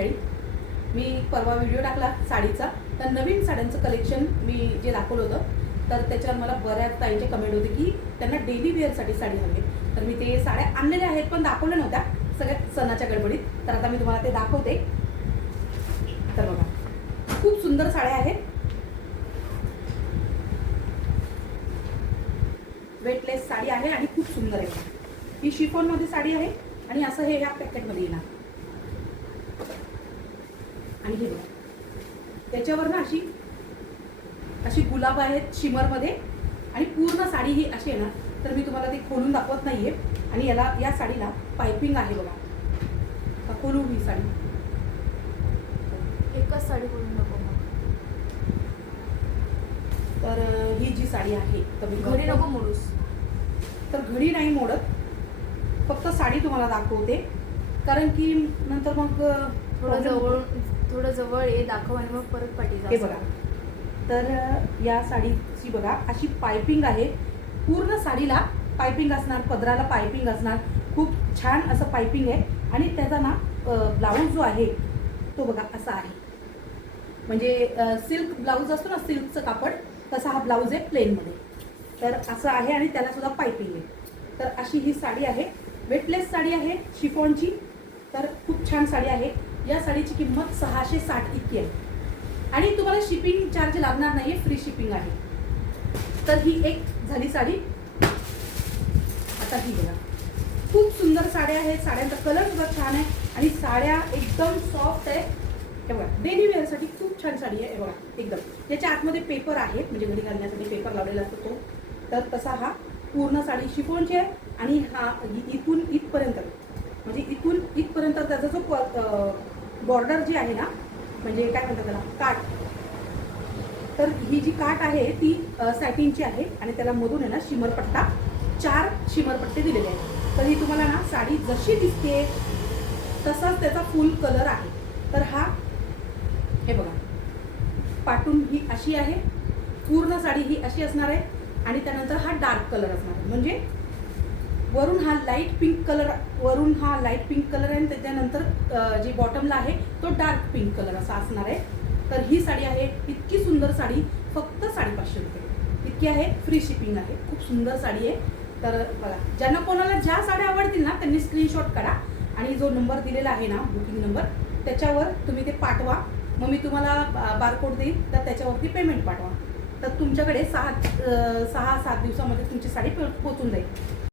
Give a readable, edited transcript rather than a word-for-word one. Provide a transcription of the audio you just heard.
मंडळी, मी परवा व्हिडिओ टाकला साडीचा, तर नवीन साड्यांचं कलेक्शन मी जे दाखवलं होतं, तर त्याच्यावर मला बऱ्याच ताईंचे कमेंट होते की त्यांना डेली वेअरसाठी साडी हवी. तर मी ते साड्या आणलेल्या आहेत पण दाखवल्या नव्हत्या सगळ्या सणाच्या गडबडीत. तर आता मी तुम्हाला ते दाखवते. तर बघा, खूप सुंदर साड्या आहेत. वेटलेस साडी आहे आणि खूप सुंदर आहे. ही शिफॉनमध्ये साडी आहे आणि असं हे ह्या पॅकेटमध्ये येणार. आणि हे बघा, त्याच्यावर ना अशी अशी गुलाब आहेत शिमरमध्ये आणि पूर्ण साडी ही अशी येणार. तर मी तुम्हाला ती खोलून दाखवत नाहीये. आणि याला या साडीला पायपिंग आहे बघा. खोलू ही साडी, एकच साडी खोलून नको. तर ही जी साडी आहे तर घडी नको मोडूस. तर घडी नाही मोडत, फक्त साडी तुम्हाला दाखवते, कारण की नंतर मग थोडं जवळ ये, दाखव आणि मग परत पाठी जा. हे बघा, तर या साडीची बघा अशी पायपिंग आहे. पूर्ण साडीला पायपिंग असणार, पदराला पायपिंग असणार. खूप छान असं पायपिंग आहे. आणि त्याचा ना ब्लाऊज जो आहे तो बघा असा आहे. म्हणजे सिल्क ब्लाऊज असतो ना, सिल्कचं कापड, तसा हा ब्लाऊज आहे प्लेनमध्ये. तर असं आहे आणि त्याला सुद्धा पायपिंग आहे. तर अशी ही साडी आहे. वेटलेस साडी आहे शिफॉनची. तर खूप छान साडी आहे. या साडीची किंमत 660 इतकी आहे आणि तुम्हाला शिपिंग चार्ज लागणार नाही, फ्री शिपिंग आहे. तर ही एक झाली साडी. आता ही बघा, खूप सुंदर साड्या आहेत. साड्यांचा कलर सुद्धा छान आहे आणि साड्या एकदम सॉफ्ट आहे. हे बघा, डेली वेअरसाठी खूप छान साडी आहे. हे बघा एकदम, त्याच्या आतमध्ये पेपर आहे, म्हणजे घडी घालण्यासाठी पेपर लावलेला असतो तो. तर तसा हा पूर्ण साडी शिफॉनची आहे आणि हा इथून इथपर्यंत, म्हणजे इथून इथपर्यंत त्याचा जो बॉर्डर जी आहे ना, म्हणजे काय म्हणतात त्याला, काठ. तर ही जी काठ आहे ती सॅटिनची आहे आणि त्याला मधून आहे ना शिमरपट्टा, 4 शिमरपट्टे दिलेले आहेत. तर ही तुम्हाला ना साडी जशी दिसते तसाच त्याचा फुल कलर आहे. तर हा हे बघा, पाटून ही अशी आहे, पूर्ण साडी ही अशी असणार आहे आणि त्यानंतर हा डार्क कलर असणार आहे. म्हणजे वरून हा लाईट पिंक कलर आहे आणि त्याच्यानंतर जी बॉटमला आहे तो डार्क पिंक कलर असा असणार आहे. तर ही साडी आहे, इतकी सुंदर साडी, फक्त 550 रुपये इतकी आहे. फ्री शिपिंग आहे. खूप सुंदर साडी आहे. तर बघा, ज्यांना कोणाला ज्या साड्या आवडतील ना त्यांनी स्क्रीनशॉट काढा आणि जो नंबर दिलेला आहे ना, बुकिंग नंबर, त्याच्यावर तुम्ही ते पाठवा. मग मी तुम्हाला बारकोड देईल, तर त्याच्यावरती पेमेंट पाठवा. तर तुमच्याकडे 6-7 दिवसामध्ये तुमची साडी पोहोचून जाईल.